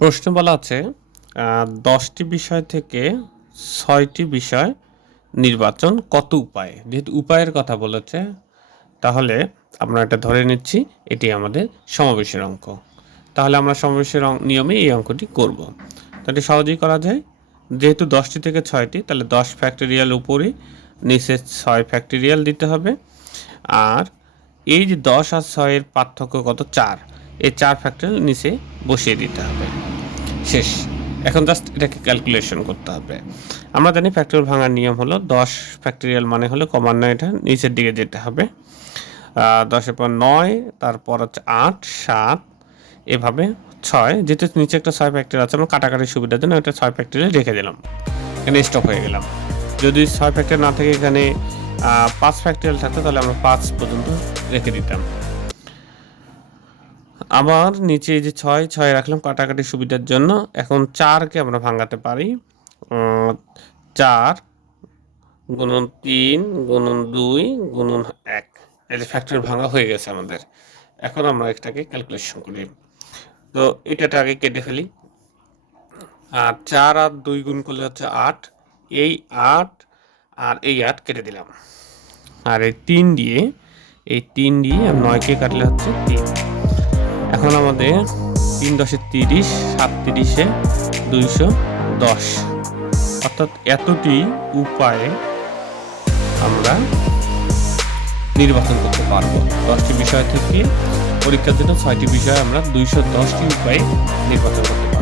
প্রশ্নে বলা আছে 10টি বিষয় থেকে 6টি বিষয় নির্বাচন কত উপায়ে। যেহেতু উপায়ের কথা বলেছে তাহলে আমরা এটা ধরে নিচ্ছি এটি আমাদের সমাবেশের অঙ্ক। তাহলে আমরা সমাবেশের নিয়মে এই অঙ্কটি করব। তো এটি সহজেই করা যায়। যেহেতু 10টি থেকে 6টি তাহলে 10 ফ্যাক্টরিয়াল উপরে নিচে 6 ফ্যাক্টরিয়াল দিতে হবে। আর এই যে 10 আর 6 এর পার্থক্য কত, 4, এই 4 ফ্যাক্টরিয়াল নিচে বসিয়ে দিতে হবে। শেষ। এখন জাস্ট এটাকে ক্যালকুলেশন করতে হবে। আমরা জানি ফ্যাক্টরিয়াল ভাঙার নিয়ম হলো 10 ফ্যাক্টরিয়াল মানে হলো ক্রমান্বয়ে এটা নিচের দিকে যেতে হবে। 10-এর পর 9, তারপর হচ্ছে 8, 7, এভাবে 6, যেহেতু নিচে একটা 6 ফ্যাক্টরিয়াল আছে আমরা কাটাকাটির সুবিধার জন্য ওটা 6 ফ্যাক্টরিয়াল রেখে দিলাম, এখানে স্টপ হয়ে গেলাম। যদি 6 ফ্যাক্টরিয়াল না থেকে এখানে 5 ফ্যাক্টরিয়াল থাকতো তাহলে আমরা 5 পর্যন্ত রেখে দিতাম। আবার নিচে এই যে 6 রাখলাম কাটাকাটির সুবিধার জন্য। এখন 4কে আমরা ভাঙাতে পারি 4 গুণন 3 গুণন 2 গুণন 1, এই যে ফ্যাক্টর ভাঙা হয়ে গেছে আমাদের। এখন আমরা এটাকে ক্যালকুলেশন করি। তো এটাটা আগে কেটে ফেলি। আর 4 আর 2 গুণ করলে হচ্ছে 8, এই 8 আর এই 8 কেটে দিলাম। আর এই 3 দিয়ে 9কে কাটলে হচ্ছে 3। এখন আমাদের 3 × 30, 7 × 210, অর্থাৎ এতটি উপায়ে আমরা নির্বাচন করতে পারবো। 10টি বিষয় থেকে পরীক্ষার জন্য 6টি বিষয় আমরা 210টি উপায়ে নির্বাচন করতে পারবো।